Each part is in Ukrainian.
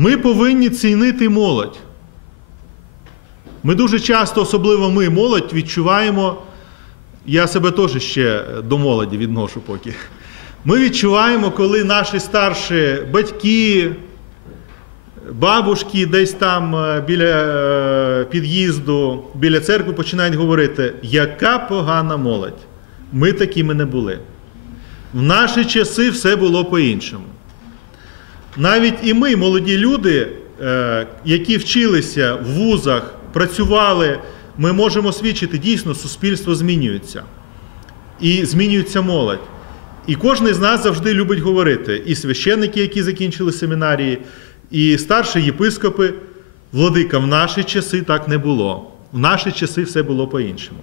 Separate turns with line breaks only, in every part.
Ми повинні цінити молодь. Ми дуже часто, особливо ми, молодь, відчуваємо, я себе теж ще до молоді відношу поки. Ми відчуваємо, коли наші старші батьки, бабушки десь там е, біля е, під'їзду, біля церкви починають говорити, яка погана молодь. Ми такими не були. В наші часи все було по-іншому. Навіть і ми, молоді люди, е, які вчилися в вузах, працювали, ми можемо свідчити, дійсно, суспільство змінюється. І змінюється молодь. І кожен з нас завжди любить говорити: і священники, які закінчили семінарії, і старші єпископи, владика, в наші часи так не було. В наші часи все було по-іншому.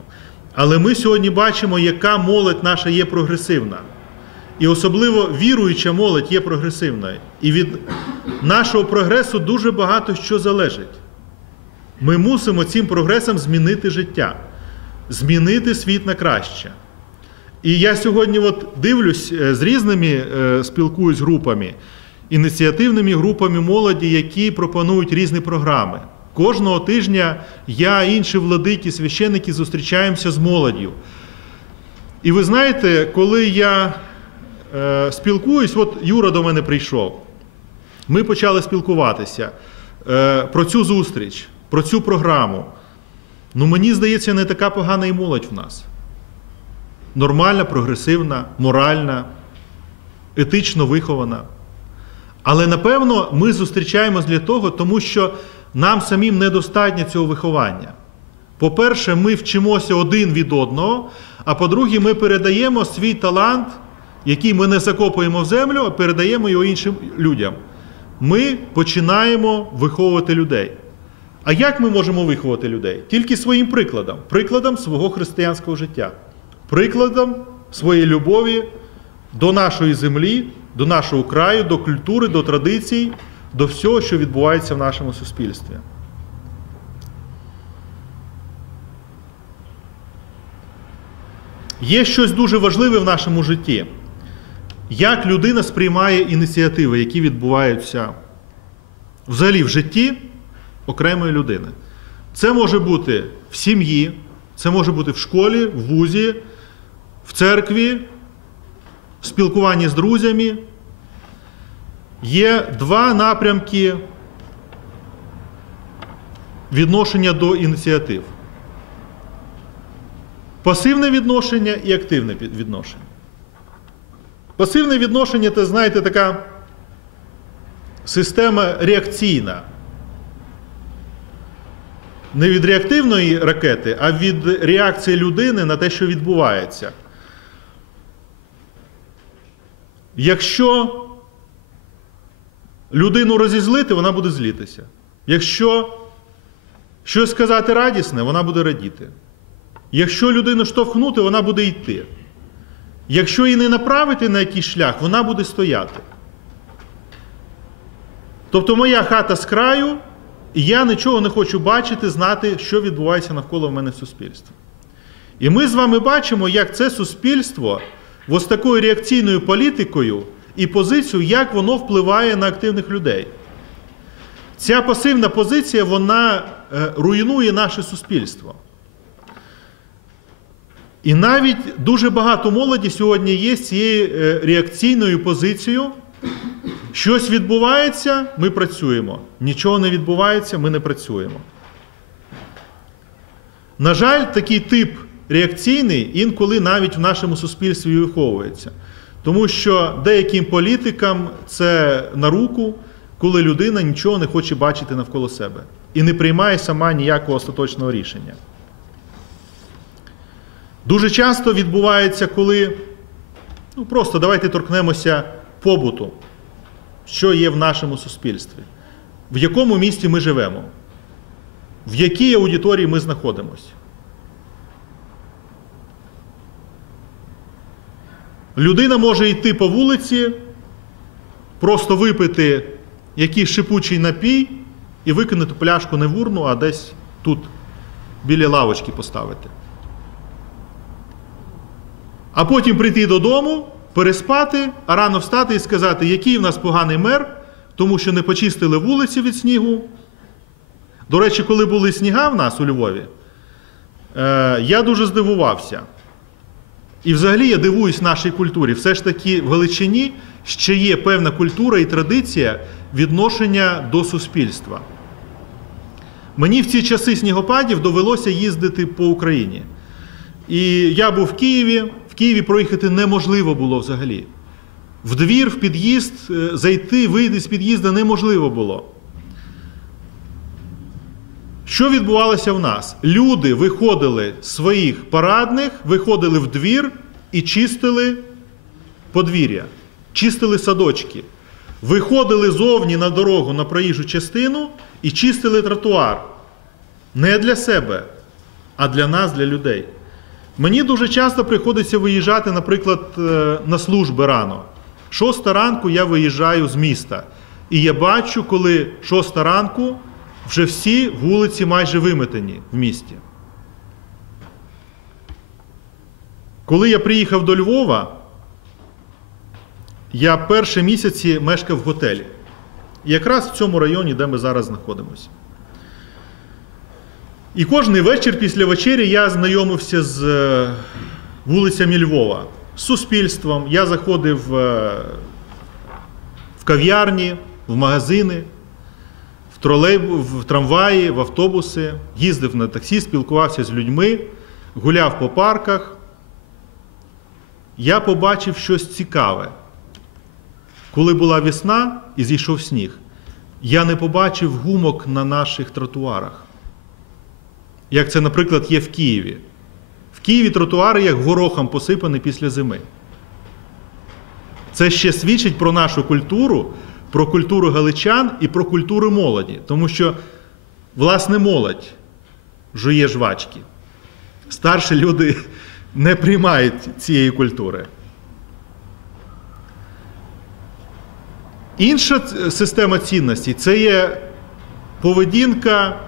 Але ми сьогодні бачимо, яка молодь наша є прогресивна. І особливо віруюча молодь є прогресивною. І від нашого прогресу дуже багато що залежить. Ми мусимо цим прогресом змінити життя, змінити світ на краще. І я сьогодні от дивлюсь е, з різними е, спілкуюсь групами, ініціативними групами молоді, які пропонують різні програми. Кожного тижня я, інші владики, священники зустрічаємося з молоддю. І ви знаєте, коли я е, спілкуюсь, от Юра до мене прийшов, ми почали спілкуватися е, про цю зустріч, про цю програму. Ну, мені здається, не така погана і молодь в нас. Нормальна, прогресивна, моральна, етично вихована. Але напевно ми зустрічаємось для того, тому що нам самим недостатньо цього виховання. По-перше, ми вчимося один від одного, а по-друге, ми передаємо свій талант, який ми не закопуємо в землю, а передаємо його іншим людям. Ми починаємо виховувати людей. А як ми можемо виховати людей? Тільки своїм прикладом, прикладом свого християнського життя, прикладом своєї любові до нашої землі, до нашого краю, до культури, до традицій, до всього, що відбувається в нашому суспільстві. Є щось дуже важливе в нашому житті. Як людина сприймає ініціативи, які відбуваються взагалі в житті окремої людини. Це може бути в сім'ї, це може бути в школі, в вузі, в церкві, в спілкуванні з друзями. Є два напрямки відношення до ініціатив. Пасивне відношення і активне відношення. Пасивне відношення це, знаєте, така система реакційна. Не від реактивної ракети, а від реакції людини на те, що відбувається. Якщо людину розізлити, вона буде злітися. Якщо щось сказати радісне, вона буде радіти. Якщо людину штовхнути, вона буде йти. Якщо її не направити на якийсь шлях, вона буде стояти. Тобто моя хата з краю, і я нічого не хочу бачити, знати, що відбувається навколо мене в суспільстві. І ми з вами бачимо, як це суспільство ось такою реакційною політикою і позицією, як воно впливає на активних людей. Ця пасивна позиція вона е, руйнує наше суспільство. І навіть дуже багато молоді сьогодні є з цією е, реакційною позицією. Щось відбувається, ми працюємо. Нічого не відбувається, ми не працюємо. На жаль, такий тип реакційний інколи навіть в нашому суспільстві виховується. Тому що деяким політикам це на руку, коли людина нічого не хоче бачити навколо себе і не приймає сама ніякого остаточного рішення. Дуже часто відбувається, коли ну просто давайте торкнемося побуту, що є в нашому суспільстві, в якому місті ми живемо, в якій аудиторії ми знаходимося. Людина може йти по вулиці, просто випити якийсь шипучий напій і викинути пляшку не в урну, а десь тут біля лавочки поставити. А потім прийти додому, переспати, а рано встати і сказати, який в нас поганий мер, тому що не почистили вулиці від снігу. До речі, коли були сніга в нас у Львові, е, я дуже здивувався. І взагалі я дивуюсь нашій культурі. Все ж таки в Галичині ще є певна культура і традиція відношення до суспільства. Мені в ці часи снігопадів довелося їздити по Україні. І я був в Києві, Києві проїхати неможливо було взагалі. В двір, в під'їзд, е, зайти, вийти з під'їзду неможливо було. Що відбувалося в нас? Люди виходили з своїх парадних, виходили в двір і чистили подвір'я, чистили садочки, виходили зовні на дорогу на проїжджу частину і чистили тротуар. Не для себе, а для нас, для людей. Мені дуже часто приходиться виїжджати, наприклад, е, на служби рано. Шоста ранку я виїжджаю з міста. І я бачу, коли шоста ранку вже всі вулиці майже виметені в місті. Коли я приїхав до Львова, я перші місяці мешкав в готелі. Якраз в цьому районі, де ми зараз знаходимося. І кожний вечір після вечері я знайомився з е, вулицями Львова, з суспільством. Я заходив е, в кав'ярні, в магазини, в тролей, в трамваї, в автобуси, їздив на таксі, спілкувався з людьми, гуляв по парках. Я побачив щось цікаве. Коли була весна і зійшов сніг, я не побачив гумок на наших тротуарах. Як це, наприклад, є в Києві. В Києві тротуари як горохом посипані після зими. Це ще свідчить про нашу культуру, про культуру галичан і про культуру молоді. Тому що, власне, молодь жує жвачки. Старші люди не приймають цієї культури. Інша система цінностей це є поведінка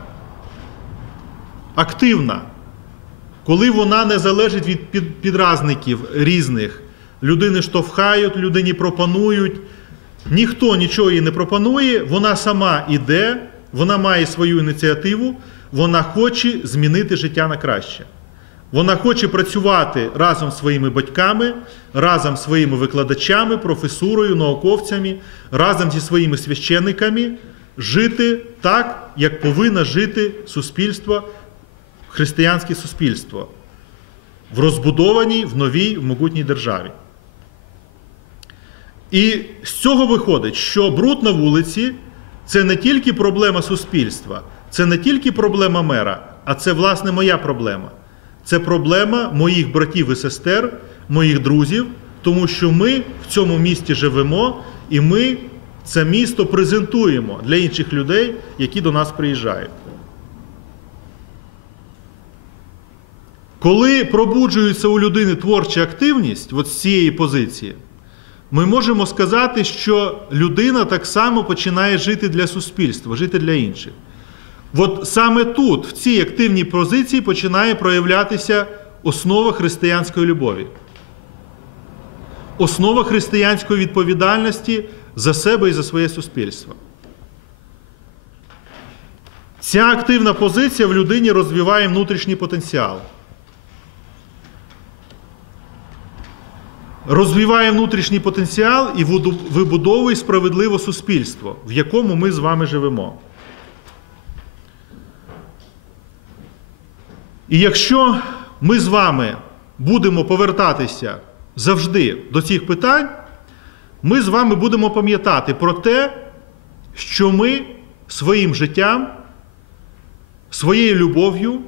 активна, коли вона не залежить від підразників різних. Людини штовхають, людині пропонують. Ніхто нічого їй не пропонує, вона сама йде, вона має свою ініціативу, вона хоче змінити життя на краще. Вона хоче працювати разом з своїми батьками, разом з своїми викладачами, професурою, науковцями, разом зі своїми священниками, жити так, як повинно жити суспільство, християнське суспільство в розбудованій, в новій, в могутній державі. І з цього виходить, що бруд на вулиці це не тільки проблема суспільства, це не тільки проблема мера, а це, власне, моя проблема. Це проблема моїх братів і сестер, моїх друзів, тому що ми в цьому місті живемо і ми це місто презентуємо для інших людей, які до нас приїжджають. Коли пробуджується у людини творча активність от з цієї позиції, ми можемо сказати, що людина так само починає жити для суспільства, жити для інших. От саме тут, в цій активній позиції, починає проявлятися основа християнської любові, основа християнської відповідальності за себе і за своє суспільство. Ця активна позиція в людині розвиває внутрішній потенціал. Розвиває внутрішній потенціал і вибудовує справедливе суспільство, в якому ми з вами живемо. І якщо ми з вами будемо повертатися завжди до цих питань, ми з вами будемо пам'ятати про те, що ми своїм життям, своєю любов'ю,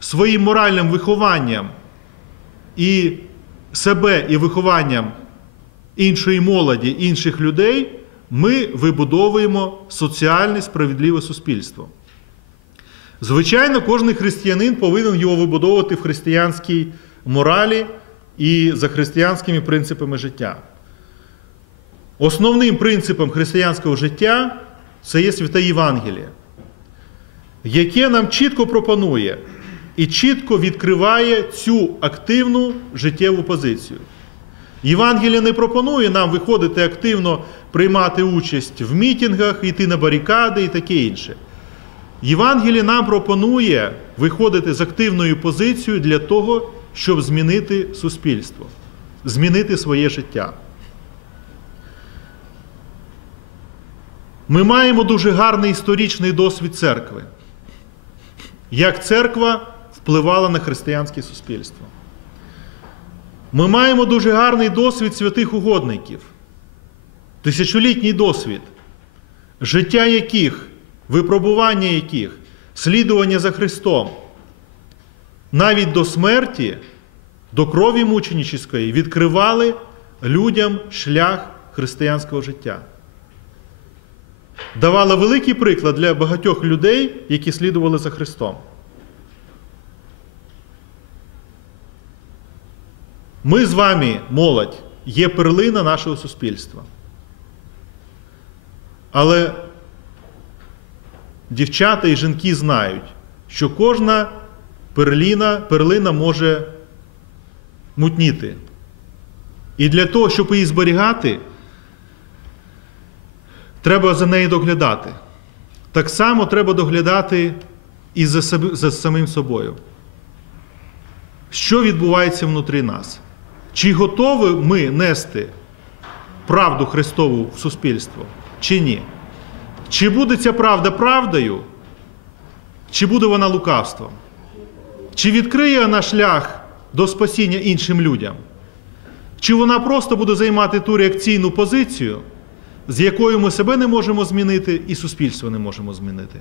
своїм моральним вихованням і себе і вихованням іншої молоді, інших людей, ми вибудовуємо соціальне справедливе суспільство. Звичайно, кожен християнин повинен його вибудовувати в християнській моралі і за християнськими принципами життя. Основним принципом християнського життя це є святе Євангеліє, яке нам чітко пропонує і чітко відкриває цю активну життєву позицію. Євангелія не пропонує нам виходити активно приймати участь в мітингах, йти на барикади і таке інше. Євангеліє нам пропонує виходити з активною позицією для того, щоб змінити суспільство, змінити своє життя. Ми маємо дуже гарний історичний досвід церкви. Як церква впливала на християнське суспільство. Ми маємо дуже гарний досвід святих угодників, тисячолітній досвід, життя яких, випробування яких, слідування за Христом, навіть до смерті, до крові мученическої відкривали людям шлях християнського життя. Давала великий приклад для багатьох людей, які слідували за Христом. Ми з вами, молодь, є перлина нашого суспільства. Але дівчата і жінки знають, що кожна перлина, перлина може мутніти. І для того, щоб її зберігати, треба за нею доглядати. Так само треба доглядати і за самим собою. Що відбувається внутрі нас? Чи готові ми нести правду Христову в суспільство, чи ні? Чи буде ця правда правдою, чи буде вона лукавством? Чи відкриє вона шлях до спасіння іншим людям? Чи вона просто буде займати ту реакційну позицію, з якою ми себе не можемо змінити і суспільство не можемо змінити?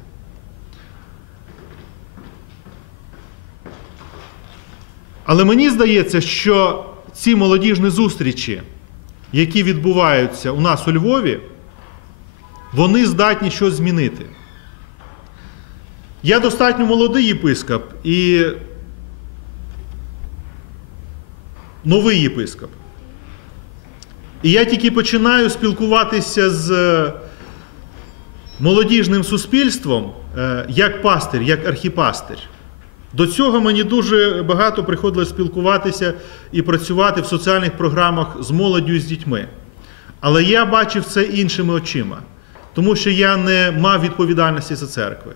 Але мені здається, що ці молодіжні зустрічі, які відбуваються у нас у Львові, вони здатні щось змінити. Я достатньо молодий єпископ і новий єпископ. І я тільки починаю спілкуватися з молодіжним суспільством е, як пастир, як архіпастир. До цього мені дуже багато приходилось спілкуватися і працювати в соціальних програмах з молоддю і з дітьми. Але я бачив це іншими очима, тому що я не мав відповідальності за церкви.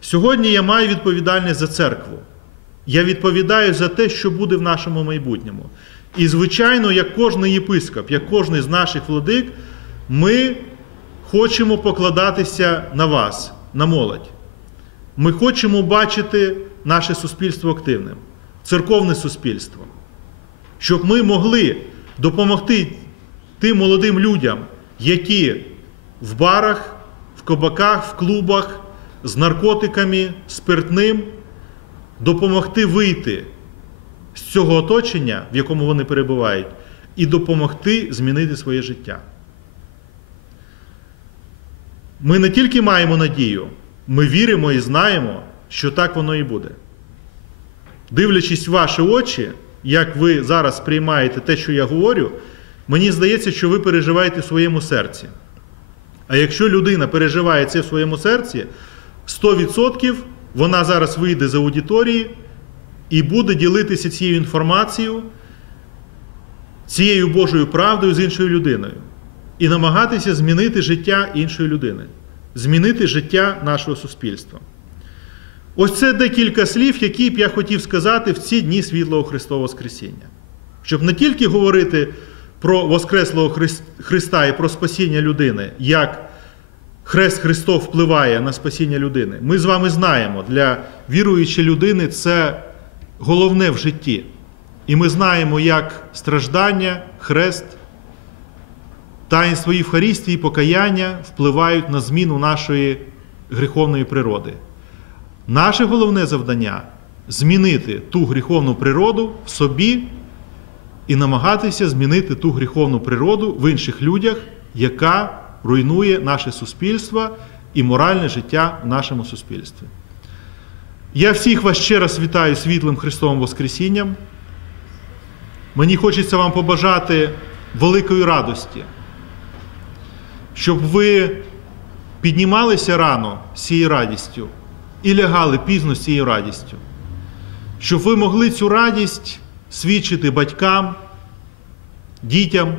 Сьогодні я маю відповідальність за церкву. Я відповідаю за те, що буде в нашому майбутньому. І, звичайно, як кожний єпископ, як кожний з наших владик, ми хочемо покладатися на вас, на молодь. Ми хочемо бачити наше суспільство активним, церковне суспільство, щоб ми могли допомогти тим молодим людям, які в барах, в кабаках, в клубах з наркотиками, спиртним, допомогти вийти з цього оточення, в якому вони перебувають, і допомогти змінити своє життя. Ми не тільки маємо надію, ми віримо і знаємо, що так воно і буде. Дивлячись в ваші очі, як ви зараз сприймаєте те, що я говорю, мені здається, що ви переживаєте в своєму серці. А якщо людина переживає це в своєму серці, 100% вона зараз вийде з аудиторії і буде ділитися цією інформацією, цією Божою правдою з іншою людиною. І намагатися змінити життя іншої людини, змінити життя нашого суспільства. Ось це декілька слів, які б я хотів сказати в ці дні світлого Христового Воскресіння. Щоб не тільки говорити про Воскреслого Христа і про спасіння людини, як Хрест Христов впливає на спасіння людини. Ми з вами знаємо, для віруючої людини це головне в житті. І ми знаємо, як страждання, хрест, таїнство Євхарістії і покаяння впливають на зміну нашої гріховної природи. Наше головне завдання змінити ту гріховну природу в собі і намагатися змінити ту гріховну природу в інших людях, яка руйнує наше суспільство і моральне життя в нашому суспільстві. Я всіх вас ще раз вітаю світлим Христовим Воскресінням. Мені хочеться вам побажати великої радості, щоб ви піднімалися рано з цією радістю і лягали пізно з цією радістю, щоб ви могли цю радість свідчити батькам, дітям,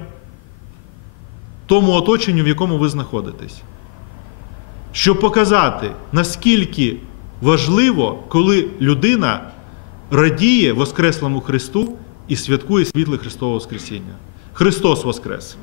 тому оточенню, в якому ви знаходитесь. Щоб показати, наскільки важливо, коли людина радіє Воскреслому Христу і святкує світле Христового Воскресіння. Христос Воскрес!